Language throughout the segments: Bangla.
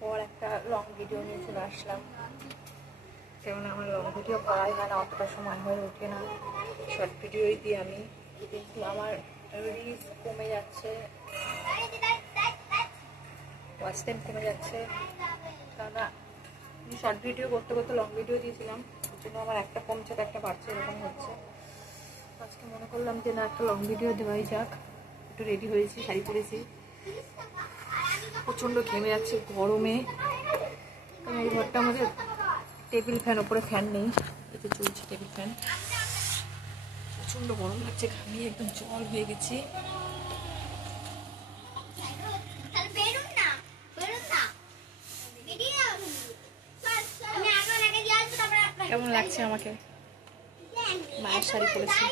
পর একটা লং ভিডিও নিয়ে চলে আসলাম। কেননা আমার লং ভিডিও করাই হয় না, অতটা সময় হয়ে ওঠে না, শর্ট ভিডিওই দিই আমি। কিন্তু আমার রিচ কমে যাচ্ছে, ওয়াচ টাইম কমে যাচ্ছে, কেননা আমি শর্ট ভিডিও করতে করতে লং ভিডিও দিয়েছিলাম, ওর জন্য আমার একটা কমছে তো একটা বাড়ছে, এরকম হচ্ছে। আজকে মনে করলাম যে না, একটা লং ভিডিও দেওয়াই যাক। একটু রেডি হয়েছি, শাড়ি পরেছি, প্রচণ্ড ঘেমে যাচ্ছে গরমে। কারণ এই ঘরটা আমাদের টেবিল ফ্যান, ওপরে ফ্যান নেই, এতে চলছে টেবিল ফ্যান। প্রচণ্ড গরম লাগছে, ঘামিয়ে একদম জল হয়ে গেছি। কেমন লাগছে আমাকে? মায়ের শাড়ি পরেছি।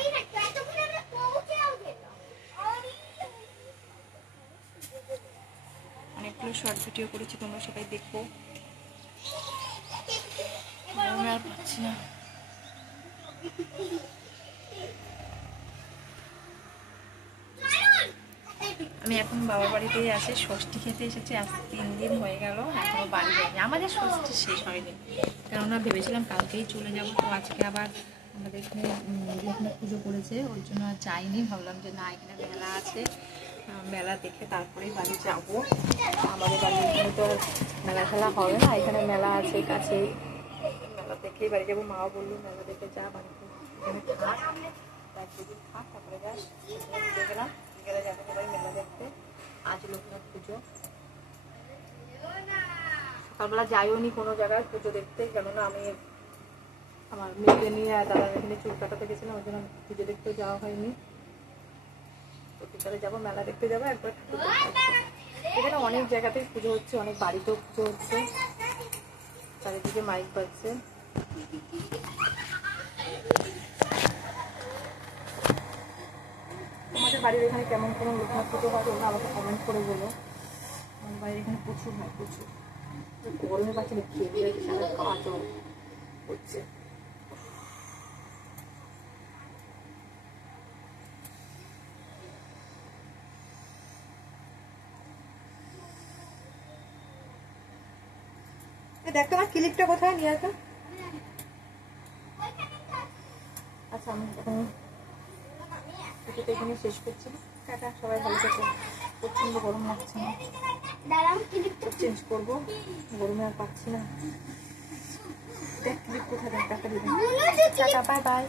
অনেকগুলো শর্ট ভিডিও করেছি, তোমরা সবাই দেখো। আমি আর পাচ্ছি না। আমি এখন বাবার বাড়িতেই আছি, ষষ্ঠী খেতে এসেছি। আজ 3 দিন হয়ে গেল, এখনো বাড়ি যাইনি। আমাদের ষষ্ঠী শেষ হয়নি, কেননা ভেবেছিলাম কালকেই চলে যাব। তো আজকে আবার আমাদের এখানে পুজো করেছে, ওই জন্য আর যাইনি। ভাবলাম যে না, এখানে মেলা আছে, মেলা দেখে তারপরেই বাড়ি যাব। আমাদের বাড়ির এখানে তো মেলা খেলা হবে না, এখানে মেলা আছে কাছেই, মেলা দেখেই বাড়ি যাবো। মাও বললো মেলা দেখে যা, বাড়িতে এখানে থাক, 1-2 দিন থাক, তারপরে যাস। গেলাম, বিকেলে যাবো সবাই মেলা দেখতে। আজ লোকনাথ পুজো, সকালবেলা যাইও নি কোনো জায়গায় পুজো দেখতে, কেননা আমি আমার মেয়েকে নিয়ে আর দাদার এখানে চুল কাটাতে গেছিলাম, ওই জন্য পুজো দেখতেও যাওয়া হয়নি। তো বিকালে যাবো, মেলা দেখতে যাবো, একবার ঠাকুর দেখতে। এখানে অনেক জায়গাতেই পুজো হচ্ছে, অনেক বাড়িতেও পুজো হচ্ছে, চারিদিকে মাইক বাজছে। তোমাদের বাড়ির এখানে কেমন কেমন লোকনাথ পুজো হয় তোমরা আমাকে কমেন্ট করে বলো। আমার বাড়ির এখানে প্রচুর হয়, প্রচুর। গরমে পাচ্ছি না, খেয়ে দিয়ে সারা কাজও হচ্ছে। দেখো না ক্লিপটা কোথায় নিয়ে আসো। আচ্ছা, আমি এখন ভিডিওটা এখানে শেষ করছি। টাটা, সবাই ভালো থেকো। প্রচন্ড গরম লাগছে না, চেঞ্জ করবো, গরমে আর পাচ্ছি না। দেখ ক্লিপ কোথায়, দেখ টাটা দিদি, টাটা, বাই বাই।